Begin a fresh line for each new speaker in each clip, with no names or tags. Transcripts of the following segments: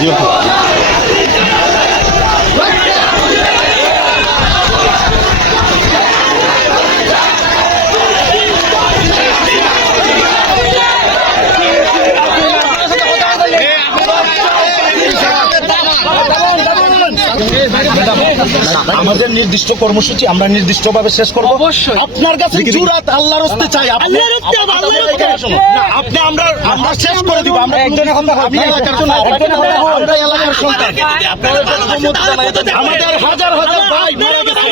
দিও
আমাদের নির্দিষ্ট কর্মসূচি আমরা নির্দিষ্ট ভাবে শেষ করব। অবশ্যই। আপনার কাছে জুরাত আল্লাহর হস্তে চাই। আপনি আমরা আমরা শেষ করে দিব। আমরা একজন এখন আপনি এলাকার আমরা এলাকার সন্তান। আমাদের হাজার হাজার ভাই মারা গেছে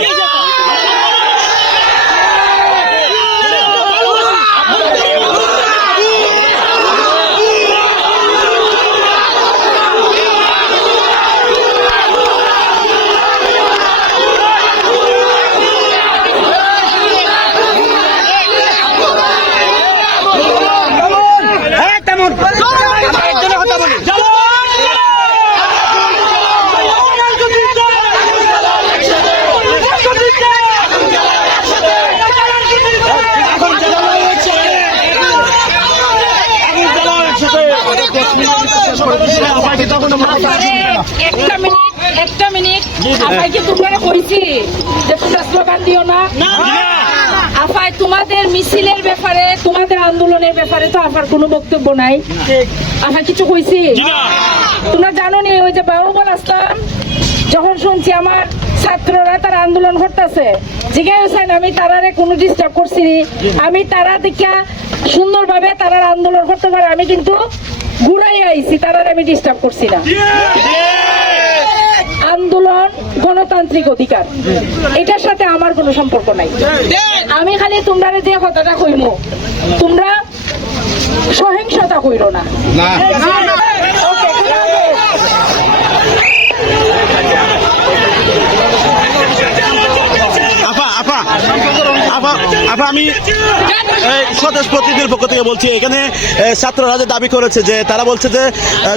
আন্দোলনের ব্যাপারে তো কোনো বক্তব্য কিছু তোমরা ওই যে যখন শুনছি আমার ছাত্ররা তারা আন্দোলন করতেছে জিজ্ঞাসা হোসেন আমি তারারে কোনো ডিস্টার্ব করছি। আমি তারা দেখা সুন্দরভাবে তারার আন্দোলন করতে পারে আমি কিন্তু ঘুরাই আইছি তারা আমি ডিস্টার্ব করছি না। আন্দোলন গণতান্ত্রিক অধিকার। এটার সাথে আমার কোনো সম্পর্ক নাই। আমি খালি তোমরা যে কথাটা কইমো। তোমরা সহিংসতা কইরো না ওকে, ঠিক আছে।
আপা আপা আপা আমি স্বদেশ প্রতিনিধির পক্ষ থেকে বলছি এখানে ছাত্ররা যে দাবি করেছে যে তারা বলছে যে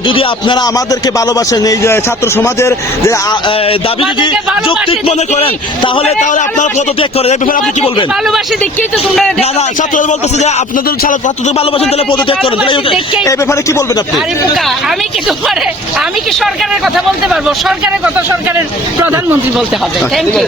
যদি আপনারা আমাদেরকে ভালোবাসেন এই যে ছাত্র সমাজের যে দাবি যদি যৌক্তিক মনে করেন তাহলে তাহলে আপনারা পদত্যাগ করেন। এই ব্যাপারে আপনি কি বলবেন? না না ছাত্ররা বলতেছে যে আপনাদের ছাত্রদের ভালোবাসেন তাহলে পদত্যাগ করেন। এই ব্যাপারে কি বলবেন আপনি?
আমি কি তোমারে আমি কি সরকারের কথা বলতে পারব? সরকারের কথা সরকারের প্রধানমন্ত্রী বলতে হবে। Thank you